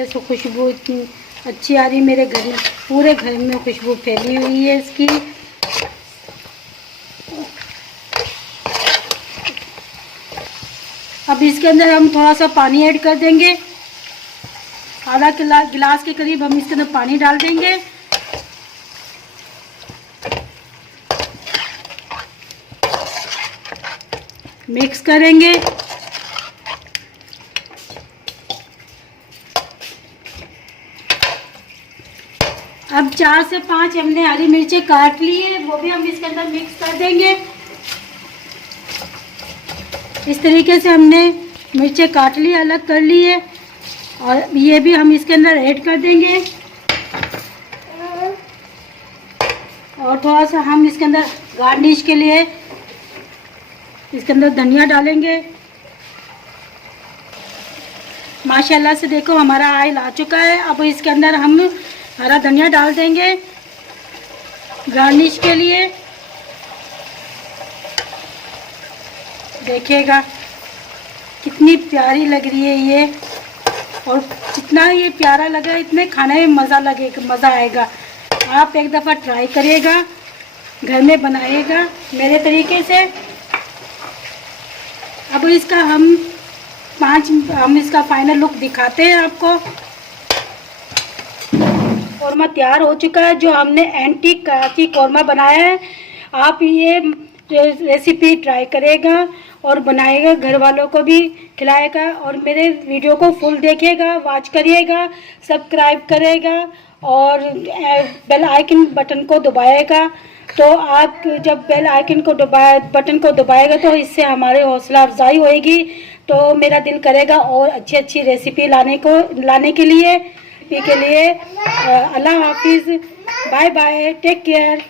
अंदर से खुशबू इतनी अच्छी आ रही, मेरे घर में पूरे घर में खुशबू फैली हुई है इसकी। अब इसके अंदर हम थोड़ा सा पानी ऐड कर देंगे, आधा गिलास के करीब हम इसके अंदर पानी डाल देंगे। मिक्स करेंगे। अब 4 से 5 हमने हरी मिर्चें काट ली है, वो भी हम इसके अंदर मिक्स कर देंगे। इस तरीके से हमने मिर्चें काट ली, अलग कर ली है, और ये भी हम इसके अंदर ऐड कर देंगे। और थोड़ा सा हम इसके अंदर गार्निश के लिए इसके अंदर धनिया डालेंगे। माशाल्लाह से देखो हमारा ऑयल आ चुका है। अब इसके अंदर हम हरा धनिया डाल देंगे गार्निश के लिए। देखिएगा कितनी प्यारी लग रही है ये, और जितना ये प्यारा लगा इतने खाने में मज़ा आएगा। आप एक दफ़ा ट्राई करिएगा, घर में बनाइएगा मेरे तरीके से। अब इसका हम इसका फाइनल लुक दिखाते हैं आपको। कौरमा तैयार हो चुका है, जो हमने एंटीक कराची कौरमा बनाया है। आप ये रेसिपी ट्राई करेगा और बनाएगा, घर वालों को भी खिलाएगा, और मेरे वीडियो को फुल देखिएगा, वॉच करिएगा, सब्सक्राइब करेगा और बेल आइकन बटन को दबाएगा। तो आप जब बेल आइकन को बटन को दबाएगा तो इससे हमारी हौसला अफजाई होएगी, तो मेरा दिल करेगा और अच्छी रेसिपी लाने के लिए। अल्लाह हाफिज़, बाय बाय, टेक केयर।